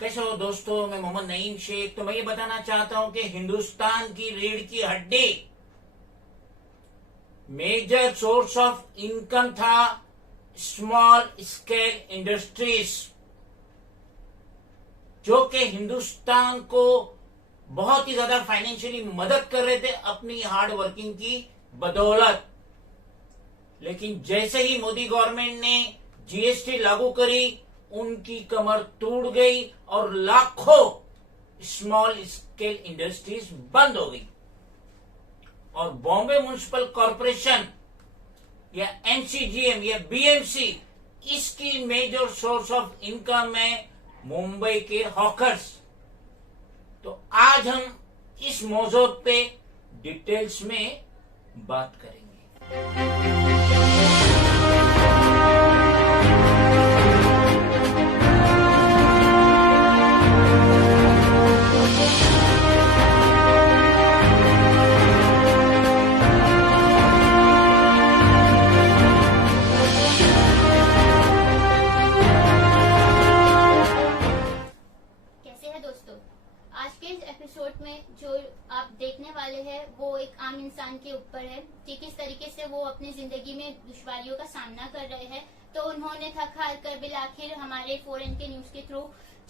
कैसे हो दोस्तों, मैं मोहम्मद नईम शेख। तो मैं ये बताना चाहता हूं कि हिंदुस्तान की रीढ़ की हड्डी, मेजर सोर्स ऑफ इनकम था स्मॉल स्केल इंडस्ट्रीज, जो कि हिंदुस्तान को बहुत ही ज्यादा फाइनेंशियली मदद कर रहे थे अपनी हार्ड वर्किंग की बदौलत। लेकिन जैसे ही मोदी गवर्नमेंट ने जीएसटी लागू करी, उनकी कमर टूट गई और लाखों स्मॉल स्केल इंडस्ट्रीज बंद हो गई। और बॉम्बे म्युनिसिपल कॉरपोरेशन या एमसीजीएम या बीएमसी, इसकी मेजर सोर्स ऑफ इनकम है मुंबई के हॉकर्स। तो आज हम इस मौजूद पे डिटेल्स में बात करेंगे। एपिसोड में जो आप देखने वाले हैं वो एक आम इंसान के ऊपर है कि किस तरीके से वो अपनी जिंदगी में दुश्वारियों का सामना कर रहे हैं। तो उन्होंने थक हार कर भी आखिर हमारे फॉरेन के न्यूज के थ्रू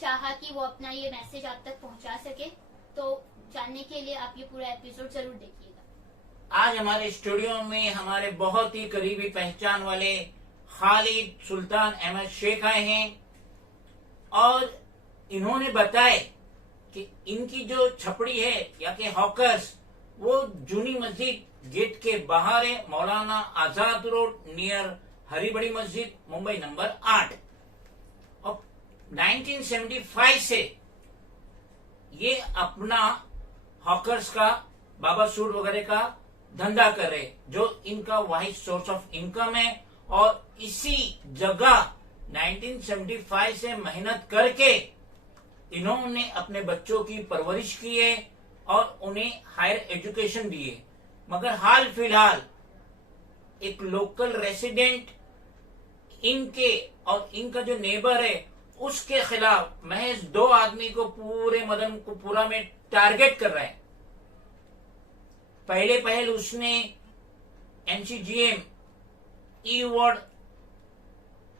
चाहा कि वो अपना ये मैसेज आप तक पहुंचा सके। तो जानने के लिए आप ये पूरा एपिसोड जरूर देखिएगा। आज हमारे स्टूडियो में हमारे बहुत ही करीबी पहचान वाले खालिद सुल्तान अहमद शेख आए हैं और इन्होंने बताया कि इनकी जो छपड़ी है या के हॉकर्स, वो जूनी मस्जिद गेट के बाहर है, मौलाना आजाद रोड नियर हरी बड़ी मस्जिद, मुंबई नंबर 8। और 1975 से ये अपना हॉकर्स का, बाबा सूट वगैरह का धंधा कर रहे, जो इनका वाहिद सोर्स ऑफ इनकम है। और इसी जगह 1975 से मेहनत करके इन्होंने अपने बच्चों की परवरिश की है और उन्हें हायर एजुकेशन दी है। मगर हाल फिलहाल एक लोकल रेसिडेंट इनके और इनका जो नेबर है उसके खिलाफ महज 2 आदमी को पूरे मदनपुरा में टारगेट कर रहा है। पहले उसने एमसीजीएम ई वार्ड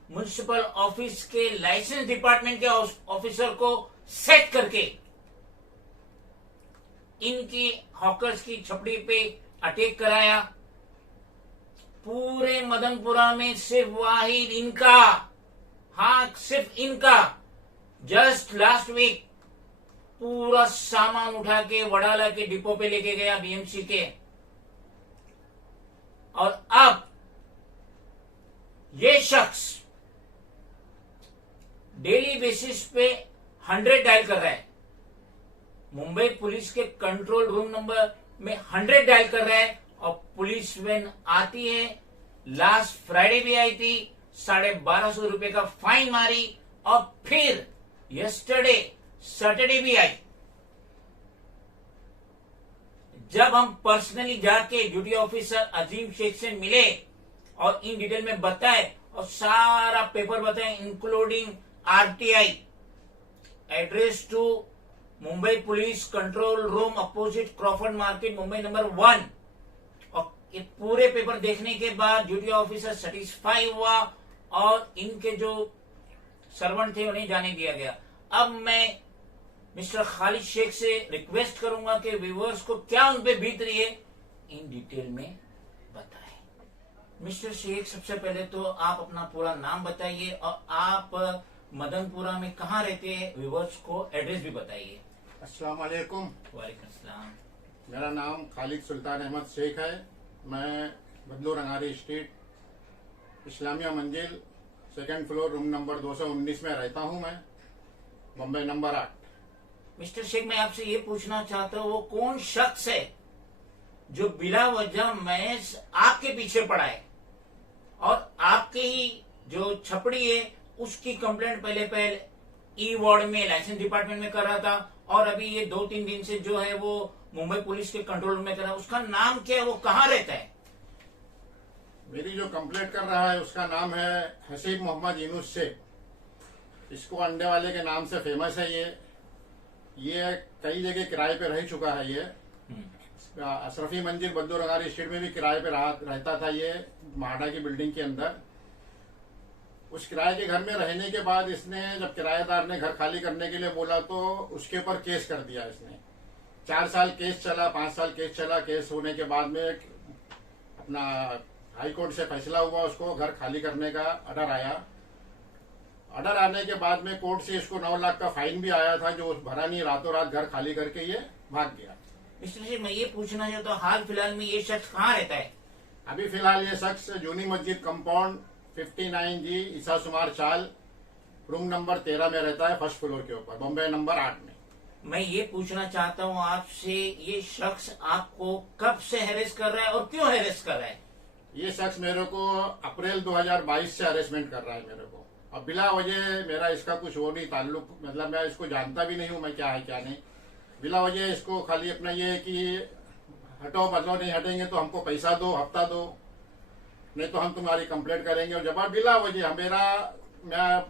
म्युनिसिपल ऑफिस के लाइसेंस डिपार्टमेंट के ऑफिसर को सेट करके इनकी हॉकर्स की छपड़ी पे अटैक कराया। पूरे मदनपुरा में सिर्फ वाहिद इनका, हाँ सिर्फ इनका, जस्ट लास्ट वीक पूरा सामान उठा के वडाला के डिपो पे लेके गया बीएमसी के। और अब ये शख्स डेली बेसिस पे 100 डायल कर रहा है। मुंबई पुलिस के कंट्रोल रूम नंबर में 100 डायल कर रहा है और पुलिस वैन आती है। लास्ट फ्राइडे भी आई थी, 1250 रुपए का फाइन मारी और फिर यस्टरडे सैटरडे भी आई। जब हम पर्सनली जाके ड्यूटी ऑफिसर अजीम शेख से मिले और इन डिटेल में बताए और सारा पेपर बताए, including RTI, address to Mumbai police control room opposite Crawford market, Mumbai number 1। और ये पूरे पेपर देखने के बाद ड्यूटी ऑफिसर सेटिस्फाई हुआ और इनके जो सर्वेंट थे उन्हें जाने दिया गया। अब मैं मिस्टर खालिद शेख से रिक्वेस्ट करूंगा कि व्यूअर्स को क्या उन पे बीत रही है इन डिटेल में बताएं। मिस्टर शेख, सबसे पहले तो आप अपना पूरा नाम बताइए और आप मदनपुरा में कहाँ रहते हैं, व्यूअर्स को एड्रेस भी बताइए। अस्सलाम वालेकुम। वालेकुम सलाम। मेरा नाम खालिद सुल्तान अहमद शेख है। मैं बदलू रंगारी स्ट्रीट, इस्लामिया मंजिल, 2nd फ्लोर, रूम नंबर 219 में रहता हूँ मैं, मुंबई नंबर 8। मिस्टर शेख, मैं आपसे ये पूछना चाहता हूँ, वो कौन शख्स है जो बिला वजह महज आपके पीछे पड़ा है और आपके ही जो छपड़ी है उसकी कंप्लेंट पहले ई वार्ड में लाइसेंस डिपार्टमेंट में कर रहा था और अभी ये 2-3 दिन से जो है वो मुंबई पुलिस के कंट्रोल रूम में कर रहा है। उसका नाम क्या है, वो कहाँ रहता है? मेरी जो कंप्लेंट कर रहा है उसका नाम है हसीब मोहम्मद यूनुस शेख। इसको अंडे वाले के नाम से फेमस है ये कई जगह किराए पे रह चुका है ये। अशरफी मंजिल बद्दू रंगारी स्ट्रीट में भी किराए पे रहता था ये, माडा की बिल्डिंग के अंदर। उस किराए के घर में रहने के बाद इसने, जब किराएदार ने घर खाली करने के लिए बोला तो उसके ऊपर केस कर दिया इसने। 4 साल केस चला, 5 साल केस चला। केस होने के बाद में अपना हाई कोर्ट से फैसला हुआ, उसको घर खाली करने का ऑर्डर आया। ऑर्डर आने के बाद में कोर्ट से इसको 9 लाख का फाइन भी आया था, जो भरा नहीं, रातों रात घर खाली करके ये भाग गया। मिस्टर शेख, मैं ये पूछना चाहता हूँ, हाल फिलहाल में ये शख्स कहाँ रहता है? अभी फिलहाल ये शख्स जूनी मस्जिद कंपाउंड 59G ईसा सुमार चाल रूम नंबर 13 में रहता है, फर्स्ट फ्लोर के ऊपर, बॉम्बे नंबर 8 में। मैं ये पूछना चाहता हूँ आपसे, ये शख्स आपको कब से हैरेस कर रहा है और क्यों हैरेस कर रहा है? ये शख्स मेरे को अप्रैल 2022 से हरेसमेंट कर रहा है मेरे को। अब बिला वजह मेरा इसका कुछ वो नहीं ताल्लुक, मतलब मैं इसको जानता भी नहीं हूँ मैं क्या है क्या नहीं। बिला वजह इसको खाली अपना ये है कि हटो बदलो, नहीं हटेंगे तो हमको पैसा दो, हफ्ता दो, नहीं तो हम तुम्हारी कंप्लेंट करेंगे। और जब बिला वजह मैं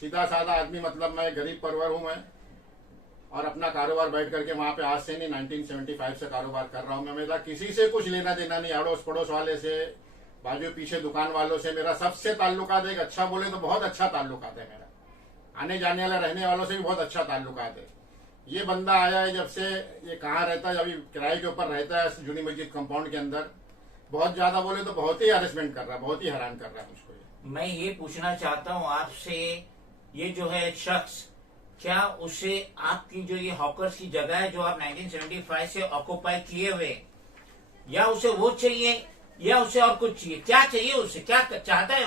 सीधा साधा आदमी, मतलब मैं गरीब परिवार हूँ मैं, और अपना कारोबार बैठ करके वहां पे आज से नहीं 1975 से कारोबार कर रहा हूँ मैं। मेरा किसी से कुछ लेना देना नहीं, अड़ोस पड़ोस वाले से, बाजू पीछे दुकान वालों से मेरा सबसे ताल्लुकात है। अच्छा बोले तो बहुत अच्छा ताल्लुकात है मेरा, आने जाने वाले रहने वालों से भी बहुत अच्छा ताल्लुकात है। ये बंदा आया है जब से, ये कहाँ रहता है, अभी किराए के ऊपर रहता है जूनी मस्जिद कंपाउंड के अंदर। बहुत ज्यादा बोले तो बहुत ही हरेसमेंट कर रहा है, बहुत ही हैरान कर रहा है मुझको। मैं ये पूछना चाहता हूँ आपसे, ये जो है शख्स, क्या उसे आपकी जो ये हॉकर्स की जगह है जो आप 1975 से ऑक्यूपाई किए हुए, या उसे वो चाहिए या उसे और कुछ चाहिए? क्या चाहिए उसे, क्या चाहता है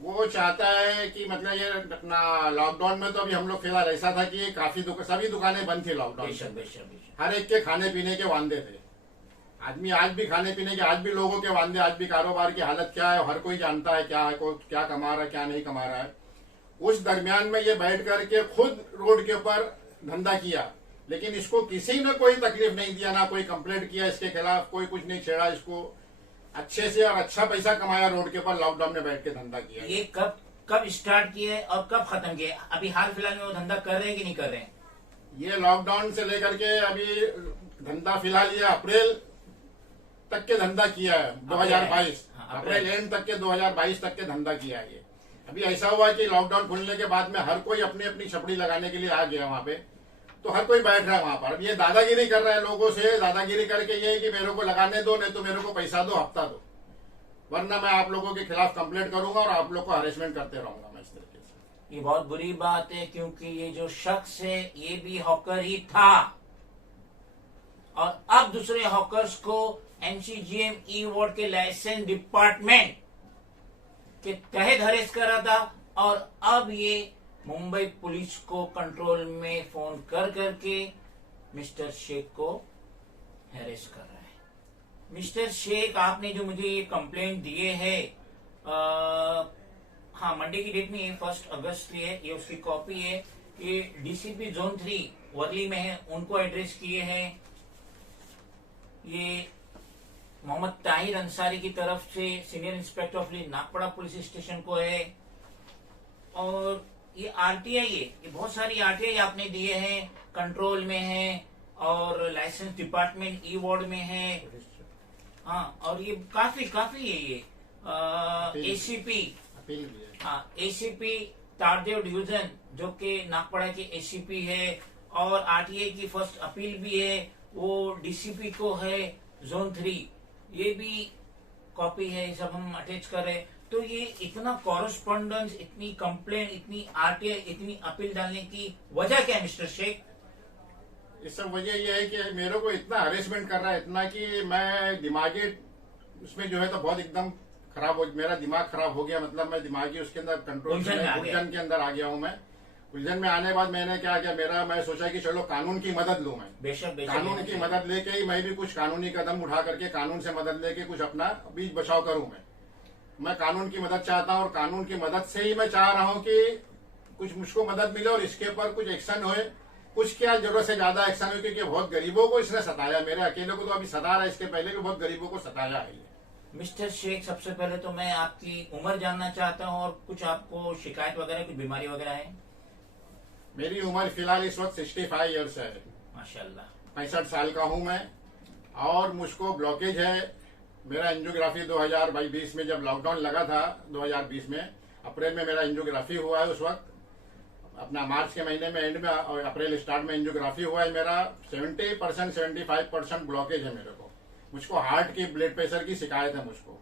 वो चाहता है कि मतलब ये अपना लॉकडाउन में तो अभी हम लोग फिलहाल ऐसा था कि काफी सभी दुकानें बंद थी लॉकडाउन में। हर एक के खाने पीने के वांदे थे। आदमी आज भी खाने पीने के, आज भी लोगों के वांदे, आज भी कारोबार की हालत क्या है, हर कोई जानता है क्या है, क्या कमा रहा है क्या नहीं कमा रहा है। उस दरमियान में ये बैठ करके खुद रोड के ऊपर धंधा किया, लेकिन इसको किसी ने कोई तकलीफ नहीं दिया, ना कोई कंप्लेंट किया इसके खिलाफ, कोई कुछ नहीं छेड़ा इसको। अच्छे से और अच्छा पैसा कमाया रोड के ऊपर, लॉकडाउन में बैठ के धंधा किया। ये कब स्टार्ट किया और कब खत्म किया? अभी हाल फिलहाल में वो धंधा कर रहे हैं कि नहीं कर रहे हैं? ये लॉकडाउन से लेकर के अभी धंधा फिलहाल ये अप्रैल तक के धंधा किया है, 2022 अप्रैल एंड तक के 2022 तक के धंधा किया है ये। अभी ऐसा हुआ कि लॉकडाउन खुलने के बाद में हर कोई अपनी अपनी छपड़ी लगाने के लिए आ गया वहां पे, तो हर कोई बैठ रहा है वहां पर। अब ये दादागिरी कर रहा है लोगों से, दादागिरी करके ये है कि मेरे को लगाने दो, नहीं तो मेरे को पैसा दो, हफ्ता दो, वरना मैं आप लोगों के खिलाफ कंप्लेंट करूंगा और आप लोग को हरेसमेंट करते रहूंगा मैं इस तरीके से। ये बहुत बुरी बात है, क्योंकि ये जो शख्स है ये भी हॉकर ही था और अब दूसरे हॉकर्स को MCGM ई वार्ड के लाइसेंस डिपार्टमेंट के तहत हरेस कर रहा था, और अब ये मुंबई पुलिस को कंट्रोल में फोन कर करके मिस्टर शेख को हैरेस कर रहा है। मिस्टर शेख, आपने जो मुझे ये कंप्लेंट दिए है, हाँ मंडे की डेट में, ये 1 अगस्त की है, ये उसकी कॉपी है। ये DCP जोन 3 वर्ली में है, उनको एड्रेस किए हैं। ये मोहम्मद ताहिर अंसारी की तरफ से senior inspector of Nagpada police station को है। और ये RTI है, ये बहुत सारी RTI आपने दिए हैं, कंट्रोल में है और लाइसेंस डिपार्टमेंट ई वार्ड में है। हाँ, और ये काफी है ये ACP, हाँ ACP तारदेव डिवीजन जो कि नागपड़ा के ACP है, और RTI की फर्स्ट अपील भी है, वो DCP को है जोन 3, ये भी कॉपी है, सब हम अटैच कर रहे। तो ये इतना कॉरेस्पॉन्डेंस, इतनी कंप्लेंट, इतनी RTI, इतनी अपील डालने की वजह क्या है मिस्टर शेख? इस सब वजह यह है कि मेरे को इतना हरेसमेंट कर रहा है, इतना कि मैं दिमागी उसमें जो है तो बहुत एकदम खराब हो, मेरा दिमाग खराब हो गया। मतलब मैं दिमागी उसके अंदर कंट्रोल, उलझन के अंदर आ गया हूँ मैं। उलझन में आने के बाद मैंने क्या किया, मैं सोचा कि चलो कानून की मदद लूं मैं। बेशक कानून की मदद लेके ही मैं भी कुछ कानूनी कदम उठा करके कानून से मदद लेके कुछ अपना बीच बचाव करूं मैं कानून की मदद चाहता हूं, और कानून की मदद से ही मैं चाह रहा हूं कि कुछ मुझको मदद मिले और इसके ऊपर कुछ एक्शन होए। कुछ क्या जरूरत से ज्यादा एक्शन हो, क्योंकि बहुत गरीबों को इसने सताया, मेरे अकेले को तो अभी सता रहा है, इसके पहले भी बहुत गरीबों को सताया है। मिस्टर शेख, सबसे पहले तो मैं आपकी उम्र जानना चाहता हूँ और कुछ आपको शिकायत वगैरह, कुछ बीमारी वगैरह है? मेरी उम्र फिलहाल इस वक्त 65 ईयर्स है। माशाल्लाह। 65 साल का हूं मैं, और मुझको ब्लॉकेज है। मेरा एंजियोग्राफी 2020 में जब लॉकडाउन लगा था, 2020 में अप्रैल में मेरा एंजियोग्राफी हुआ है। उस वक्त अपना मार्च के महीने में एंड में और अप्रैल स्टार्ट में एंजियोग्राफी हुआ है। मेरा 70% 75% ब्लॉकेज है मेरे को। मुझको हार्ट की, ब्लड प्रेशर की शिकायत है मुझको।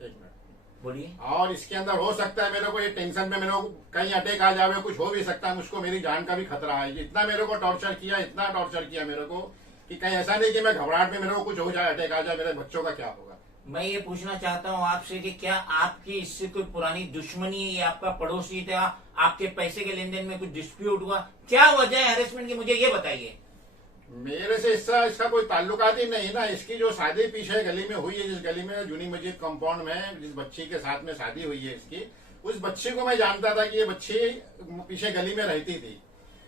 एक मिनट बोलिए। और इसके अंदर हो सकता है मेरे को ये टेंशन में मेरे को कहीं अटैक आ जावे, कुछ हो भी सकता है। मुझको मेरी जान का भी खतरा है। इतना मेरे को टॉर्चर किया, इतना टॉर्चर किया मेरे को कि कहीं ऐसा नहीं कि मैं घबराहट में मेरे को कुछ हो जाए, अटैक आ जाए, मेरे बच्चों का क्या होगा। मैं ये पूछना चाहता हूँ आपसे कि क्या आपकी इससे कोई पुरानी दुश्मनी है, या आपका पड़ोसी था, आपके पैसे के लेन देन में कुछ डिस्प्यूट हुआ? क्या वजह है हैरेसमेंट की, मुझे ये बताइए। मेरे से इसका कोई ताल्लुकात ही नहीं ना। इसकी जो शादी पीछे गली में हुई है, जिस गली में जूनी मस्जिद कंपाउंड में जिस बच्ची के साथ में शादी हुई है इसकी, उस बच्ची को मैं जानता था कि ये बच्ची पीछे गली में रहती थी।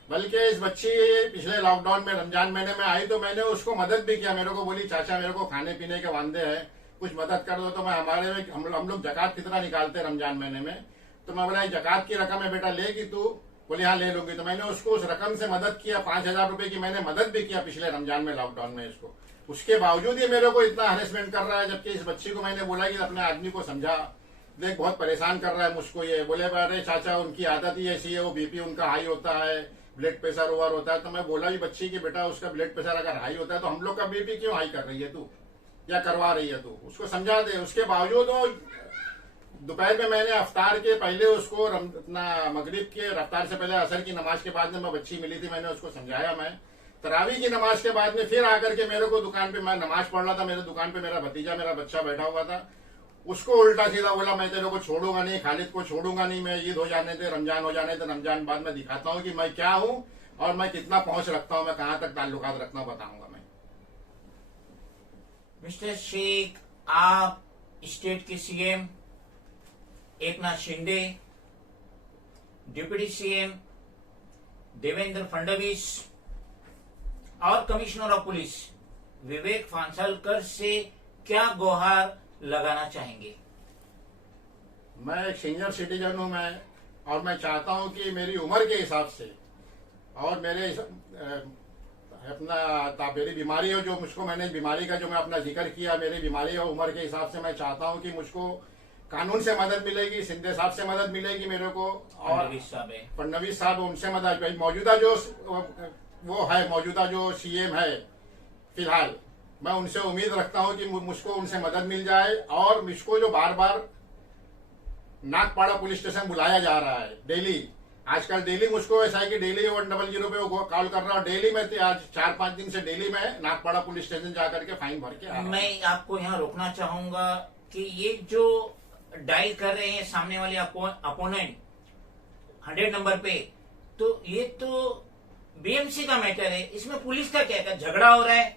बल्कि इस बच्ची पिछले लॉकडाउन में रमजान महीने में आई तो मैंने उसको मदद भी किया। मेरे को बोली चाचा मेरे को खाने पीने के वांदे हैं, कुछ मदद कर दो। तो मैं हमारे में हम लोग जकात कितना निकालते हैं रमजान महीने में, तो मैं बोला जकात की रकम है बेटा लेगी तू? बोले हाँ ले लूंगी। तो मैंने उसको उस रकम से मदद किया, 5000 रुपए की मैंने मदद भी किया पिछले रमजान में, लॉकडाउन में इसको। उसके बावजूद ये मेरे को इतना हरेसमेंट कर रहा है। जबकि इस बच्ची को मैंने बोला कि अपने आदमी को समझा, देख बहुत परेशान कर रहा है मुझको ये। बोले अरे चाचा उनकी आदत ही ऐसी है, वो बीपी उनका हाई होता है, ब्लड प्रेशर ओवर होता है। तो मैं बोला भी बच्ची की बेटा उसका ब्लड प्रेशर अगर हाई होता है तो हम लोग का बीपी क्यों हाई कर रही है तू, या करवा रही है तू, उसको समझा दे। उसके बावजूद वो दोपहर में मैंने अफ्तार के पहले उसको अपना मगरिब के रफ्तार से पहले असर की नमाज के बाद में मैं बच्ची मिली थी, मैंने उसको समझाया। मैं तरावी की नमाज के बाद में फिर आकर के मेरे को दुकान पे, मैं नमाज पढ़ रहा था, मेरे दुकान पे मेरा भतीजा मेरा बच्चा बैठा हुआ था। उसको उल्टा सीधा बोला मैं तेरे को छोड़ूंगा नहीं, खालिद को छोड़ूंगा नहीं, मैं ईद हो जाने दे, रमजान हो जाने दे, रमजान बाद में दिखाता हूँ कि मैं क्या हूँ और मैं कितना पहुंच रखता हूँ, मैं कहाँ तक ताल्लुकात रखता हूँ, बताऊंगा मैं। मिस्टर शेख, आप स्टेट के CM Eknath Shinde, deputy CM Devendra Fadnavis और कमिश्नर ऑफ पुलिस विवेक फांसालकर से क्या गुहार लगाना चाहेंगे? मैं एक सीनियर सिटीजन हूं मैं, और मैं चाहता हूं कि मेरी उम्र के हिसाब से और मेरे मेरी बीमारी है जो मुझको, मैंने बीमारी का जो मैं अपना जिक्र किया, मेरी बीमारी और उम्र के हिसाब से मैं चाहता हूं कि मुझको कानून से मदद मिलेगी, शिंदे साहब से मदद मिलेगी मेरे को, और फडणवीस साहब उनसे मदद। मौजूदा जो वो है, मौजूदा जो सीएम है फिलहाल, मैं उनसे उम्मीद रखता हूं कि मुझको उनसे मदद मिल जाए। और मुझको जो बार बार नागपाड़ा पुलिस स्टेशन बुलाया जा रहा है डेली, आजकल डेली मुझको ऐसा है कि डेली 100 पे वो कॉल कर रहा हूँ। डेली मैं आज 4-5 दिन से डेली मैं नागपाड़ा पुलिस स्टेशन जाकर के फाइन भर के आ रहा हूं। मैं आपको यहाँ रोकना चाहूंगा कि ये जो डायल कर रहे हैं सामने वाले अपोनेंट 100 नंबर पे, तो ये तो बीएमसी का मैटर है, इसमें पुलिस का क्या झगड़ा हो रहा है,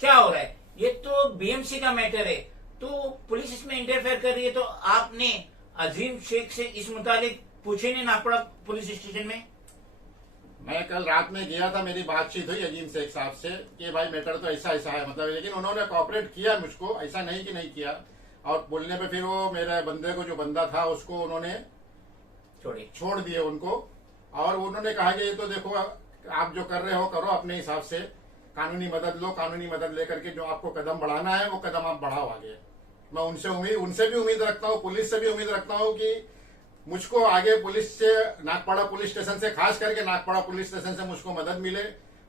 क्या हो रहा है? ये तो बीएमसी का मैटर है, तो पुलिस इसमें इंटरफेयर कर रही है। तो आपने अजीम शेख से इस मुताबिक पूछे नहीं नागपुरा पुलिस स्टेशन में? मैं कल रात में गया था, मेरी बातचीत हुई अजीम शेख साहब से कि भाई मैटर तो ऐसा ऐसा है, मतलब, लेकिन उन्होंने कोऑपरेट किया मुझको, ऐसा नहीं कि नहीं किया। और बोलने पे फिर वो मेरे बंदे को, जो बंदा था उसको उन्होंने छोड़ दिए उनको। और उन्होंने कहा कि ये तो देखो आप जो कर रहे हो करो अपने हिसाब से, कानूनी मदद लो, कानूनी मदद लेकर के जो आपको कदम बढ़ाना है वो कदम आप बढ़ाओ आगे। मैं उनसे भी उम्मीद रखता हूँ, पुलिस से भी उम्मीद रखता हूँ कि मुझको आगे पुलिस से, नागपाड़ा पुलिस स्टेशन से, खास करके नागपाड़ा पुलिस स्टेशन से मुझको मदद मिले।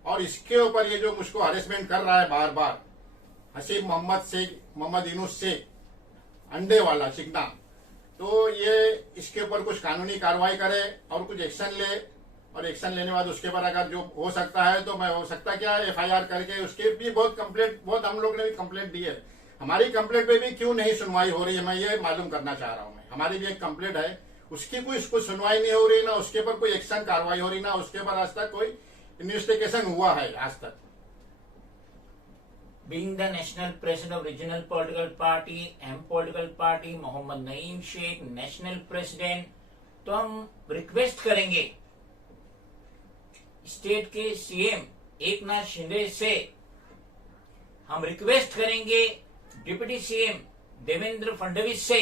और इसके ऊपर ये जो मुझको हरेसमेंट कर रहा है बार बार हसीब मोहम्मद शेख, मोहम्मद यूनुस शेख, अंडे वाला चिकना, तो ये इसके ऊपर कुछ कानूनी कार्रवाई करे और कुछ एक्शन ले। और एक्शन लेने बाद उसके बाद अगर जो हो सकता है तो मैं, हो सकता क्या, एफआईआर करके उसके भी बहुत हम लोग ने भी कंप्लेंट दी है। हमारी कंप्लेंट पे भी क्यों नहीं सुनवाई हो रही है, मैं ये मालूम करना चाह रहा हूँ। मैं, हमारी भी एक कंप्लेंट है, उसकी कोई सुनवाई नहीं हो रही, ना उसके ऊपर कोई एक्शन कार्रवाई हो रही, ना उसके ऊपर आज तक कोई इन्वेस्टिगेशन हुआ है आज तक। Being the national president of regional political party, M political party, Mohammed Naeem Shaikh national president, तो हम रिक्वेस्ट करेंगे स्टेट के सीएम एकनाथ शिंदे से, हम रिक्वेस्ट करेंगे डिप्टी सीएम देवेंद्र फडणवीस से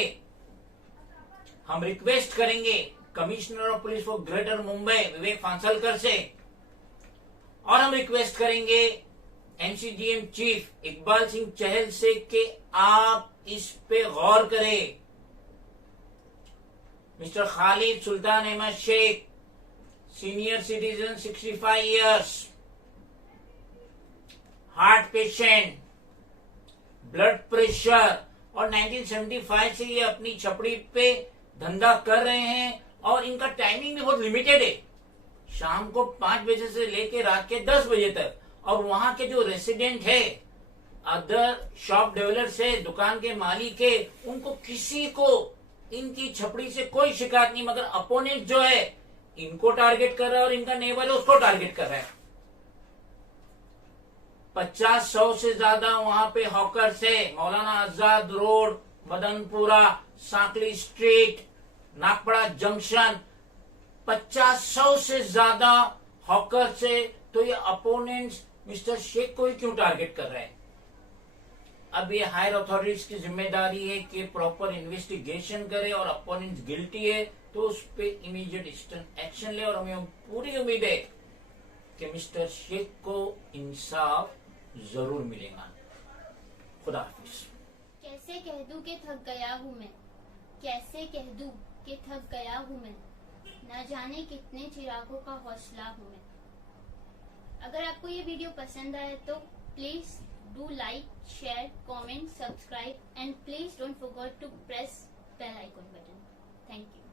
हम रिक्वेस्ट करेंगे, commissioner of police for Greater Mumbai Vivek Phansalkar से, और हम रिक्वेस्ट करेंगे एनसीडीएम चीफ इकबाल सिंह चहल से कि आप इस पे गौर करें। Mr Khalid Sultan Ahmed Shaikh, senior citizen 65 years, heart patient, blood pressure, और 1975 से ये अपनी छपड़ी पे धंधा कर रहे हैं और इनका टाइमिंग भी बहुत लिमिटेड है, शाम को 5 बजे से लेके रात के 10 बजे तक। और वहां के जो रेसिडेंट है, अदर शॉप डेवलपर से, दुकान के मालिक है, उनको किसी को इनकी छपड़ी से कोई शिकायत नहीं, मगर अपोनेंट जो है इनको टारगेट कर रहा है और इनका नेबर है उसको टारगेट कर रहा है। 50-100 से ज्यादा वहां पे हॉकर्स है, Maulana Azad road, Madanpura, Sankali street, नागपड़ा junction, 50-100 से ज्यादा हॉकर्स है। तो ये अपोनेंट्स मिस्टर शेख को ही क्यों टारगेट कर रहे हैं? अब ये हायर अथॉरिटीज की जिम्मेदारी है कि प्रॉपर इन्वेस्टिगेशन करे, और अपोनेंट्स गिल्टी है तो उस पे इमीडिएट एक्शन ले। और हमें पूरी उम्मीद है कि मिस्टर शेख को इंसाफ जरूर मिलेगा। खुदा हाफिज। कैसे कह दूं कि थक गया हूं मैं, कैसे कह दूं कि थक गया हूं मैं, न जाने कितने चिरागों का हौसला हूं मैं। अगर आपको ये वीडियो पसंद आए तो please do like, share, comment, subscribe, and please don't forget to press bell icon button. Thank you.